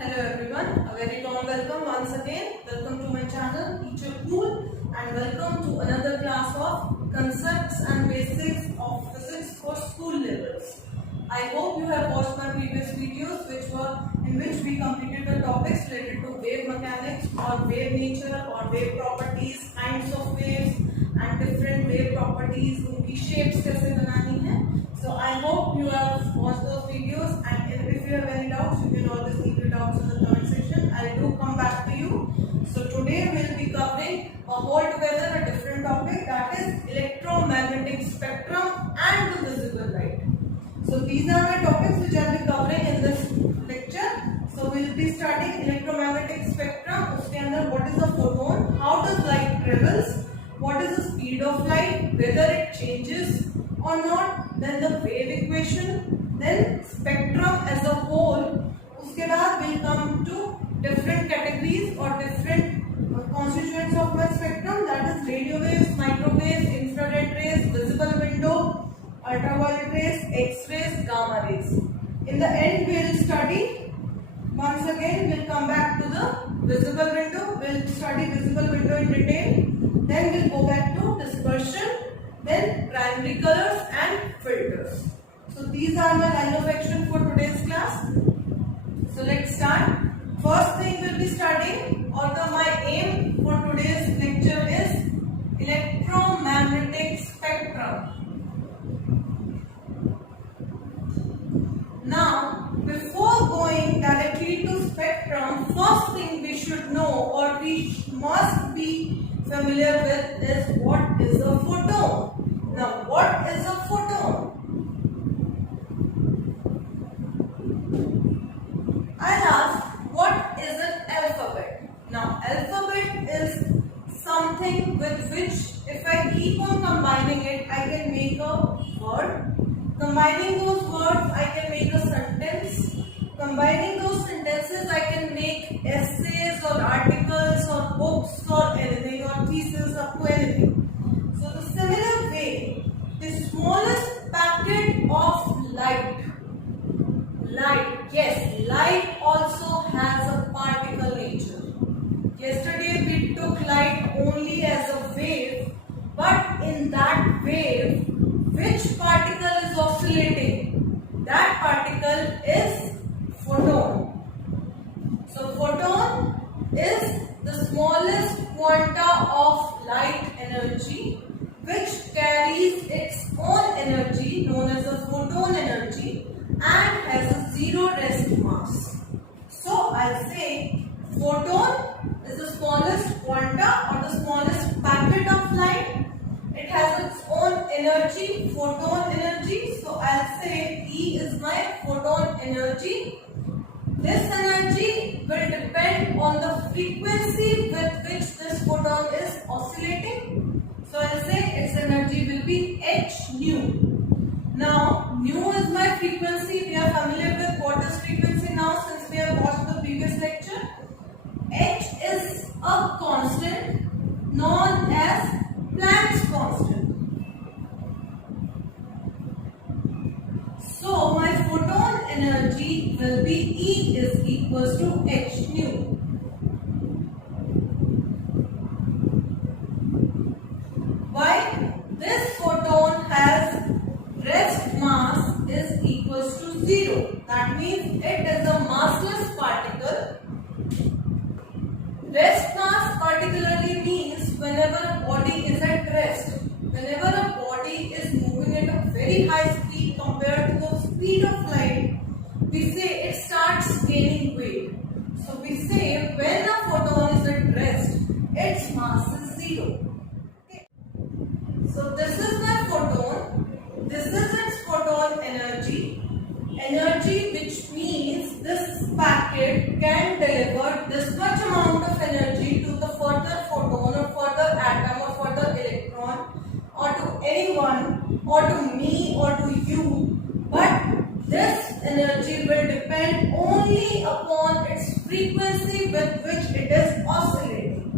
Hello everyone, a very warm welcome once again. Welcome to my channel Teacher Cool and welcome to another class of Concepts and Basics of Physics for School Levels. I hope you have watched my previous videos in which we completed the topics related to wave mechanics or wave nature or wave properties, kinds of waves and different wave properties, उनकी shapes कैसे बनानी है. So I hope you have watched those videos and if you have any doubts, you can always leave your doubts in the comment section. I do come back to you. So today we will be covering altogether a different topic, that is electromagnetic spectrum and the visible light. So these are my topics which I will be covering in this lecture. So we will be starting electromagnetic spectrum. उसके अंदर what is a photon, how does light travels, what is the speed of light, whether it changes or not, then the wave equation, then spectrum as a whole. उसके बाद we'll come to different categories or different constituents of my spectrum, that is radio waves, microwaves, infrared rays, visible window, ultraviolet rays, X-rays, gamma rays. In the end we will study, once again we'll come back to the visible window, we'll study visible window in detail, then we'll go back to dispersion, then primary colors and filters. So these are my line of action for today's class. So let's start. First thing we'll be studying, or my aim for today's lecture is electromagnetic spectrum. Now, before going directly to spectrum, first thing we should know or we must be familiar with is what is a photon. Now, what is a photon? I'll ask, what is an alphabet? Now, alphabet is something with which if I keep on combining it, I can make a word. Combining those words, I can make a sentence. Combining those sentences, I can make essays or articles or books or anything or thesis up to anything. So the similar way, the smallest packet of light, yes, light also has a particle nature. Yesterday we took light only as a wave, but in that wave, which particle is oscillating? That particle is photon. So photon is the smallest quanta of light energy which carries its own energy known as a photon energy and has a zero rest mass. So I'll say photon is the smallest quanta or the smallest packet of light. It has its own energy, photon energy. So I'll say E is my photon energy. This energy will depend on the frequency with which this photon is oscillating. So I'll say its energy will be h nu. Now, nu is my frequency. We are familiar with what is frequency now since we have watched the previous lecture. H is a constant known as Planck's constant. So my photon energy will be E is equals to h nu. Why? This photon has rest mass is equals to 0. That means it is a massless particle. Rest mass particularly means whenever a body is at rest, whenever a body is moving at a very high speed compared to the speed of light, we say it starts gaining weight. So we say when a photon is at rest, its mass is 0. Okay. So this is my photon. This is its photon energy. Energy which means this packet can deliver this much amount of energy to the further photon or further atom or further electron or to anyone or to me or to you, but this energy will depend only upon its frequency with which it is oscillating.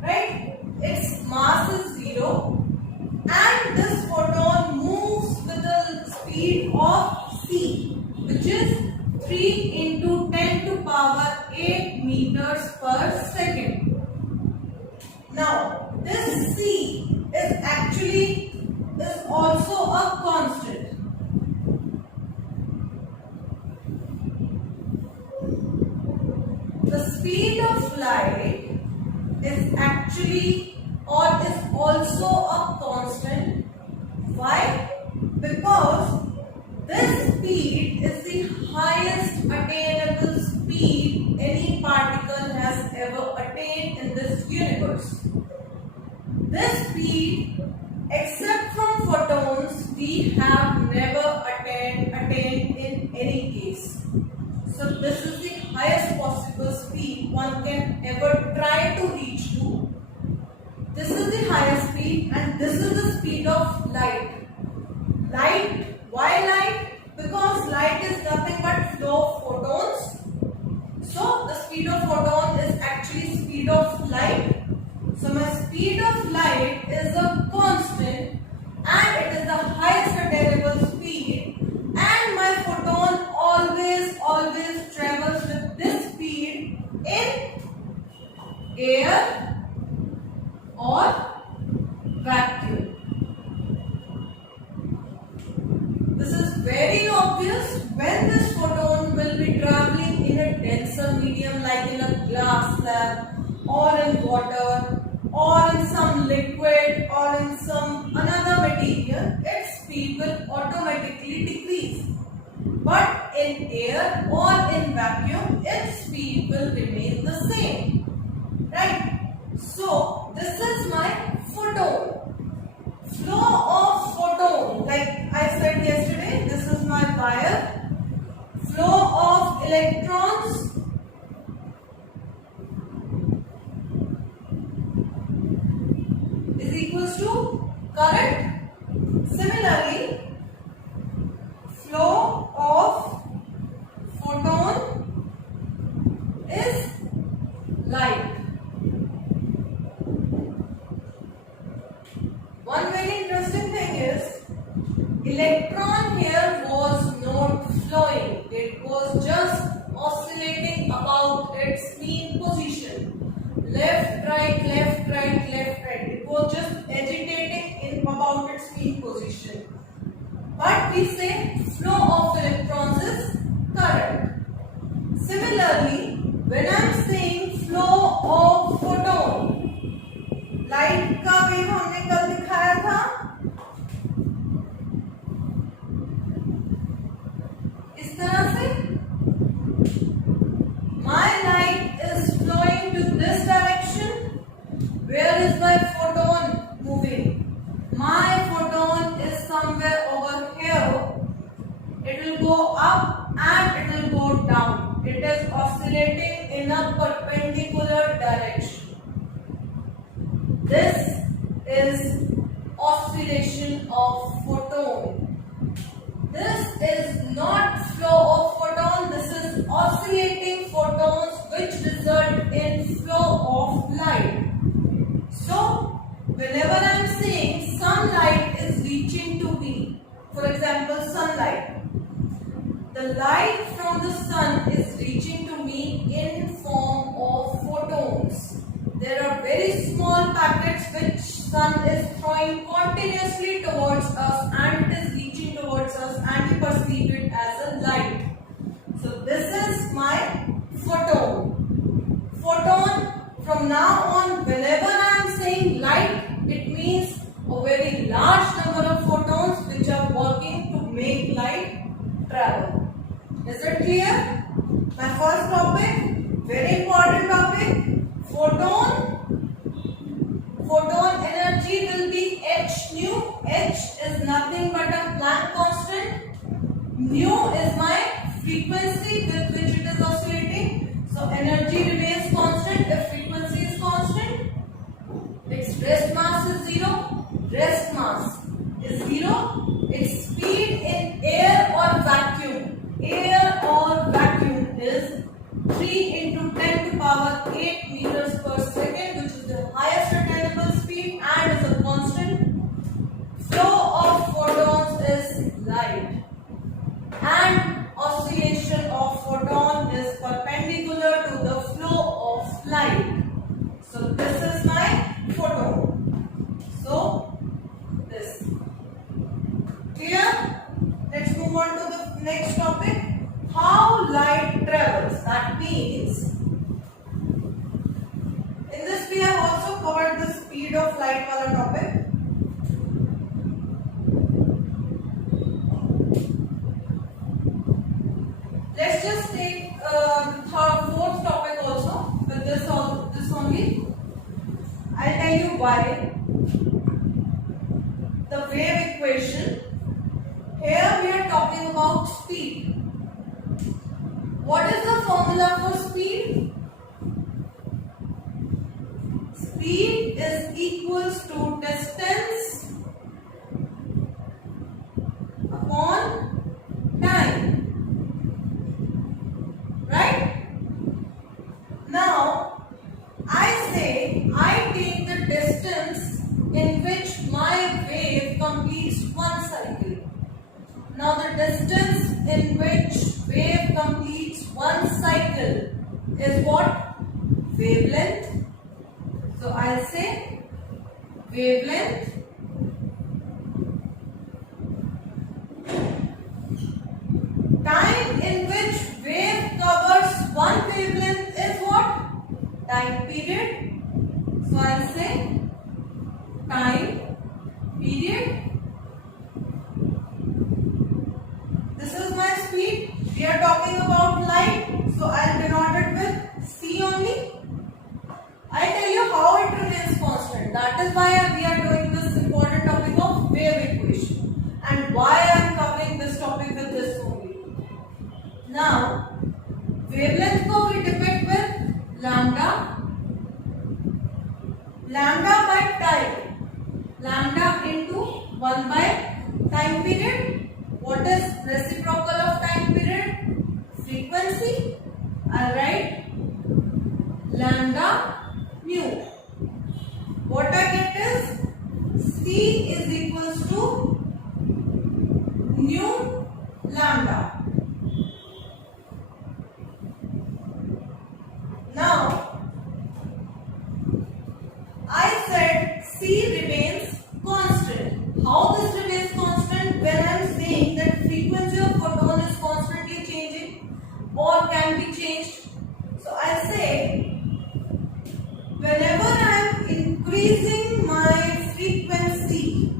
Right? Its mass is 0 and this photon moves with the speed of c, which is 3 into 10 to power 8 meters per second. Now, this c is also a constant. The speed of light is actually or is also a constant. Why? Because this speed is the highest attainable speed any particle has ever attained in this universe. This speed, except from photons, we have never attained in any case. So this is the highest possible speed one can ever try to reach to. This is the highest speed and this is the speed of light. Light, why light? Because light is nothing but flow of photons. So the speed of photon is actually speed of light. So my speed of light is a constant and it is the highest attainable speed, and my photon always travels with this speed in air or vacuum. This is very obvious when this photon will be traveling in a denser medium like in a glass slab or in water or in some liquid or in some another material, its speed will automatically decrease. But in air or in vacuum, its speed will remain the same. Right? So, this is my photon. Flow of photon, like I said yesterday, this is my wire. Flow of electrons is equals to current. Similarly, flow of photon is light. One very interesting thing is, electron here was not flowing. It was just oscillating about its mean position. Left, right, left, right, left, right. It was just agitating in about its mean position. But we say flow of electrons is current. Similarly, when I am saying flow of photon, light का wave हमने कल दिखाया था, इस तरह से my light is flowing to this direction. Where is my photon moving? My photon is somewhere over here. It will go up and it will go down. It is oscillating in a perpendicular direction. This is oscillation of photon. This is not flow of photon. This is oscillating photons which result in flow of light. So, whenever I am saying sunlight is reaching to me, for example, sunlight, the light from the sun is reaching to me in form of photons. There are very small packets which sun is throwing continuously towards us and it is reaching towards us and we perceive it as a light. So this is my photon. Photon, from now on, whenever I am saying light, it means a very large number of photons which are working to make light travel. Is it clear? My first topic, very important topic. Photon energy will be h nu. H is nothing but a Planck constant. Nu is my frequency with which it is oscillating. So energy remains constant if frequency is constant. Its rest mass is 0. Rest mass is 0. Its speed in air or vacuum. Air or vacuum is 3 into 10 to power 8 meters per second, which is the highest attainable speed and is a constant. Flow of photons is light, and oscillation of photon means in this we have also covered the speed of light wala topic. Let's just take the fourth topic also with this only. I'll tell you why. The wave equation. Here we are talking about speed. What is the formula for speed? Speed is equals to distance upon time. Right? Now, I say I take the distance in which my wave completes one cycle. Now, the distance in which wave completes one cycle is what? Wavelength. So, I'll say wavelength time in which wave covers one wavelength is what? Time period. So, I'll say time period. This is my speed. We are talking about light. So, I'll denote it with C only. I tell you how it remains constant. That is why we are doing this important topic of wave equation. And why I am covering this topic with this only. Now, wavelength को we depict with lambda. Lambda by time. Lambda into 1 by time period. What is reciprocal of time period? Frequency. I'll write lambda mu. What I get is C is equals to nu lambda. Now, I said C remains constant. How this remains constant? When I am saying that frequency of photon is constantly changing or can be changed. So, I say whenever I am increasing my frequency,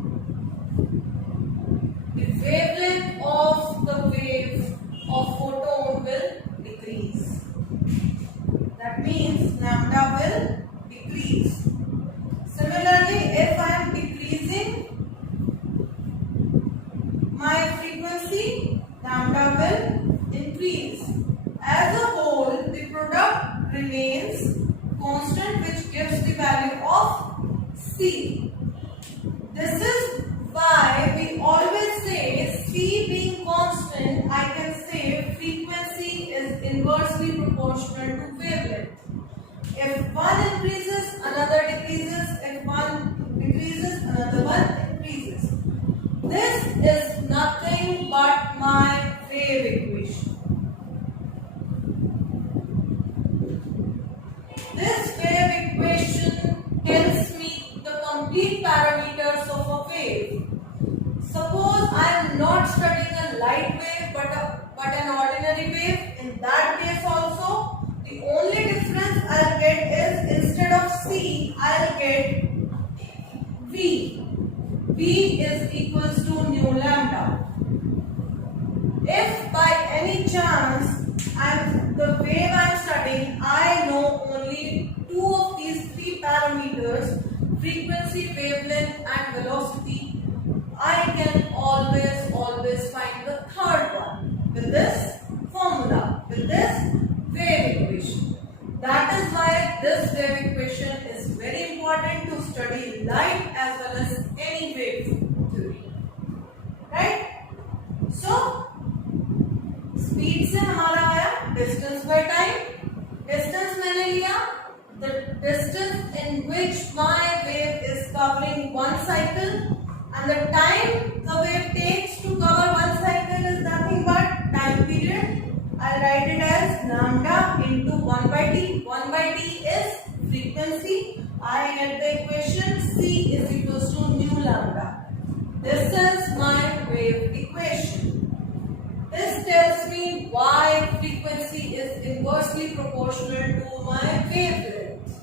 the wavelength of the wave of photon will decrease. That means lambda will decrease. Similarly, if I am decreasing my frequency, lambda will increase. As a whole, the product remains constant, which gives the value of C. This is why we always say C being constant, I can say frequency is inversely proportional to wavelength. If one increases, another decreases. If one decreases, another one increases. This is nothing but my wave equation. This wave equation tells me the complete parameters of a wave. Suppose I am not studying a light wave but an ordinary wave. In that case also, the only difference I'll get is instead of C, I'll get V. V is equals to nu lambda. If by any chance the wave I am studying, I know only two of these three parameters, frequency, wavelength and velocity, I can always find the third one with this formula, with this wave equation. That is why this wave equation is very important to study light as well as any wave theory. Right? So, speed से हमारा आया distance by time. Distance मैंने लिया the distance in which my wave is covering one cycle, and the time the wave takes to cover one cycle is nothing but time period. I write it as lambda into 1 by t. 1 by t is frequency. I get the equation C is equals to nu lambda. This is my wave equation. This tells me why frequency is inversely inversely proportional to my wavelength.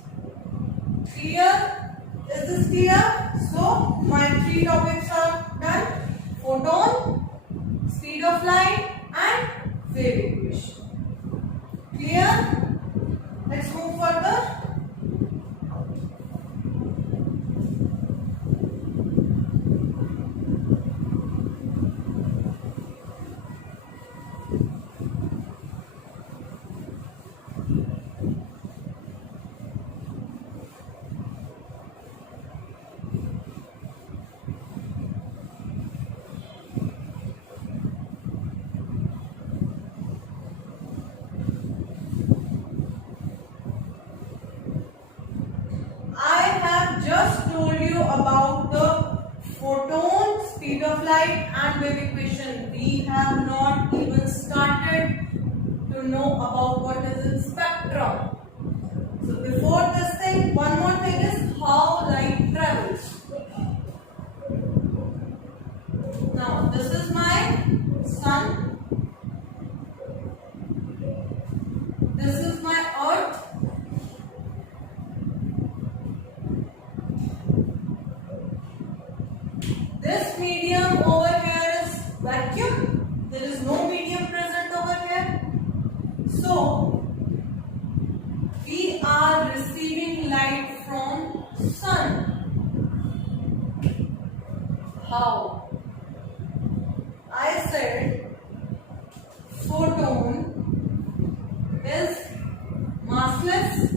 Clear? Is this clear? So my three topics are done: photon, speed of light, and wave equation. Clear? Let's move further. Just told you about the photon, speed of light and wave equation. We have not even started to know about what is its spectrum. So before this thing, one more thing is how light travels. Now this is my sun. This is my earth. This medium over here is vacuum. There is no medium present over here. So, we are receiving light from sun. How? I said photon is massless.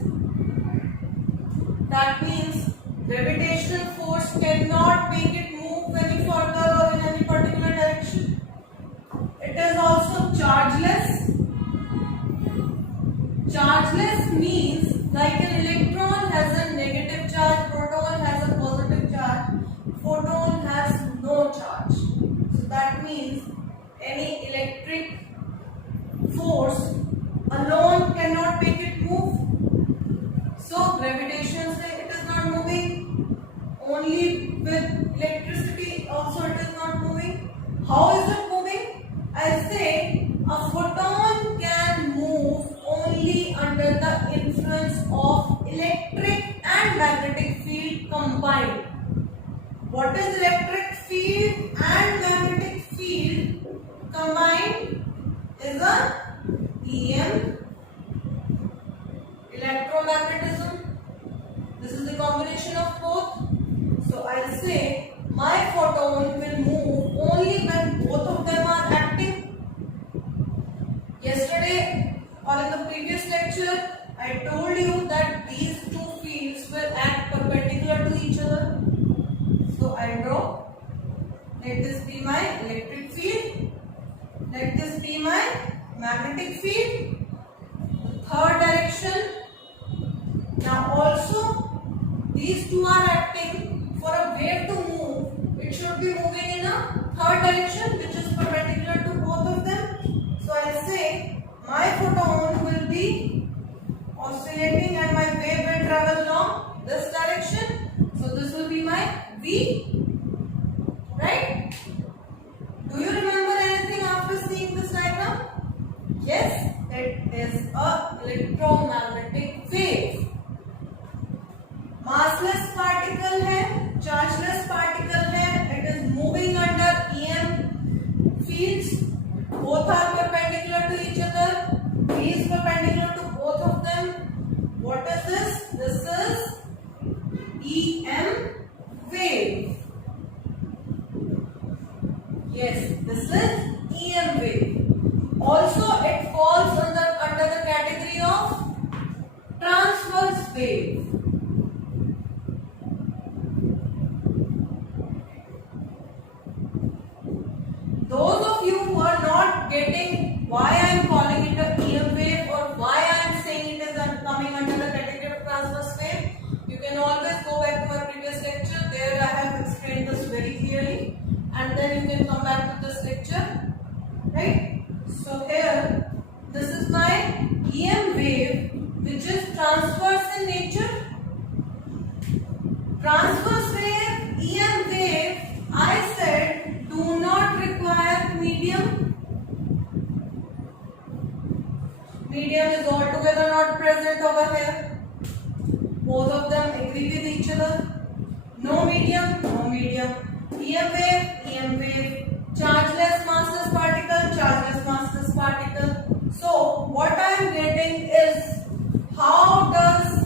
That means gravitational force cannot make it move any further or in any particular direction. It is also chargeless. Chargeless means like an electron has a negative charge, proton has a positive charge, photon has no charge. So that means any electric force alone cannot make it move. So gravitation says it is not moving. Only with electricity also it is not moving. How is it moving? I say a photon can move only under the influence of electric and magnetic field combined. What is electric field and magnetic field combined? Is a EM, electromagnetism. This is the combination of both. So I'll say my photon will move only when both of them are acting. Yesterday or in the previous lecture, I told you that these two fields will act perpendicular to each other. So I draw. Let this be my electric field. Let this be my magnetic field. Third direction. Now also these two are acting. For a wave to move, it should be moving in a third direction which is perpendicular to both of them. So I say my photon will be oscillating and my wave will travel along this direction. So this will be my V. Right? Do you remember anything after seeing this diagram? Yes, it is a electromagnetic wave. Massless particle है, chargeless particle है, it is moving under EM fields. Both are perpendicular to each other. V is perpendicular to both of them. What is this? This is EM wave. Yes, this is EM wave. Also, it falls under the category of transverse wave. Those of you who are not getting why I am calling it a EM wave or why I am saying it is coming under the category of transverse wave, you can always go back to my previous lecture. There I have explained this very clearly, and then you can come back to this lecture. Right? So here, this is my EM wave which is transverse in nature. Transverse wave, EM wave, I said do not require medium. Medium is altogether not present over here. Both of them agree with each other. No medium, no medium. EM wave. Chargeless massless particle, chargeless massless particle. So what I am getting is, how does,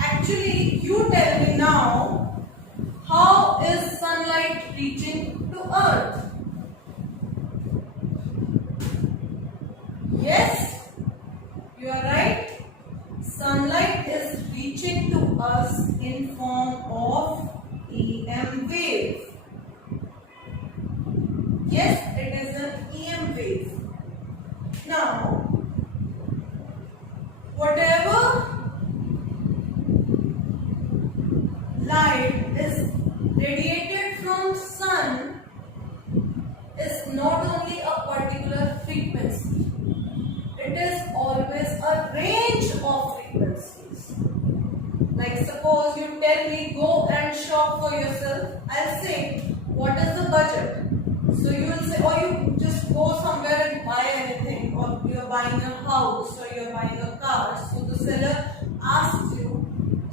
actually you tell me now, how is sunlight reaching to earth? Yes, you are right. Sunlight is reaching to us in form of EM wave. Yes, it is an EM wave. Now, whatever light is radiated from sun is not only a particular frequency. It is always a range of frequencies. Like suppose you tell me go and shop for yourself. I'll say, what is the budget? So you will say, or you just go somewhere and buy anything, or you're buying a house, or you're buying a car. So the seller asks you,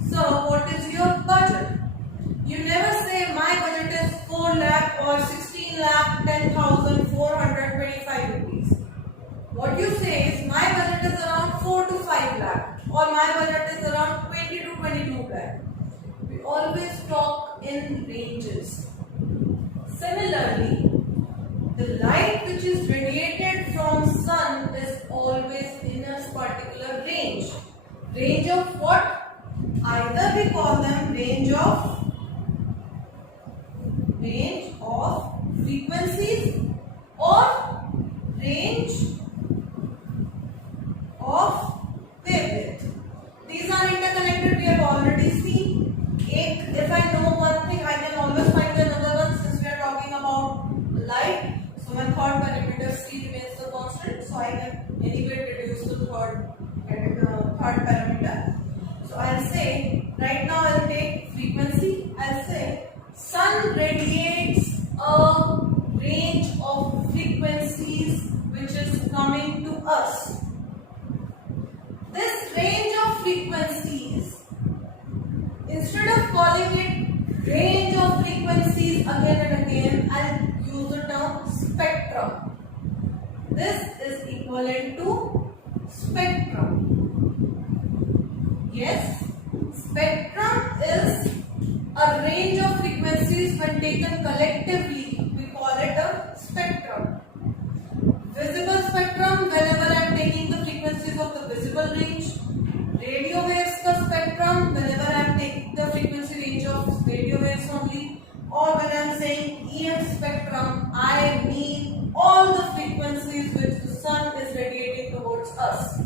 sir, what is your budget? You never say my budget is 4 lakh or 16 lakh 10,425 rupees. What you say is my budget is around 4 to 5 lakh, or my budget is around 20 to 22 lakh. We always talk in ranges. Similarly, the light which is radiated from sun is always in a particular range. Range of what? Either we call them range of frequencies or range of wavelength. These are interconnected, we have already seen. If I know one thing, I can always find another one, since we are talking about light. So my third parameter C remains the constant, so I can anyway reduce the third parameter. So I'll say, right now I'll take frequency. I'll say sun radiates a range of frequencies which is coming to us. This range of frequencies, instead of calling it range of frequencies again and again, I'll use the term spectrum. This is equivalent to spectrum. Yes, spectrum is a range of frequencies when taken collectively. We call it a spectrum. Visible spectrum, whenever I am taking the frequencies of the visible range. Radio waves ka spectrum, whenever I am taking the frequency range of radio waves only. Or when I am saying EM spectrum, I mean all the frequencies which the sun is radiating towards us.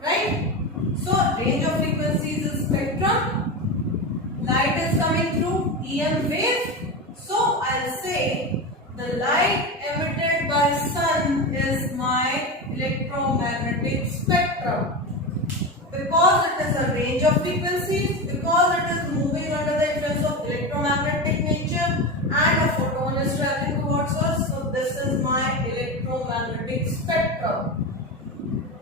Right? So, range of frequencies is spectrum. Light is coming through EM wave. So, I'll say the light emitted by sun is my electromagnetic spectrum. Because it is a range of frequencies, because it is moving under the influence of electromagnetic nature, and a photon is traveling towards us, so this is my electromagnetic spectrum.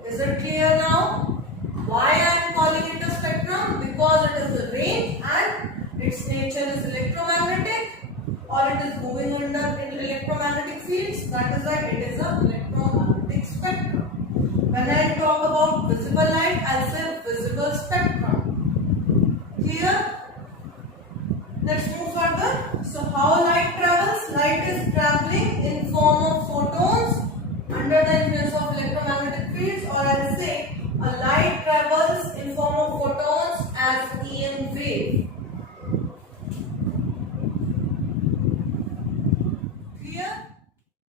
Is it clear now? Why I am calling it a spectrum? Because it is a range and its nature is electromagnetic, or it is moving under electromagnetic fields. That is why it is an electromagnetic spectrum. When I talk about visible light, I'll say visible spectrum. Clear? Let's move further. So how light travels? Light is traveling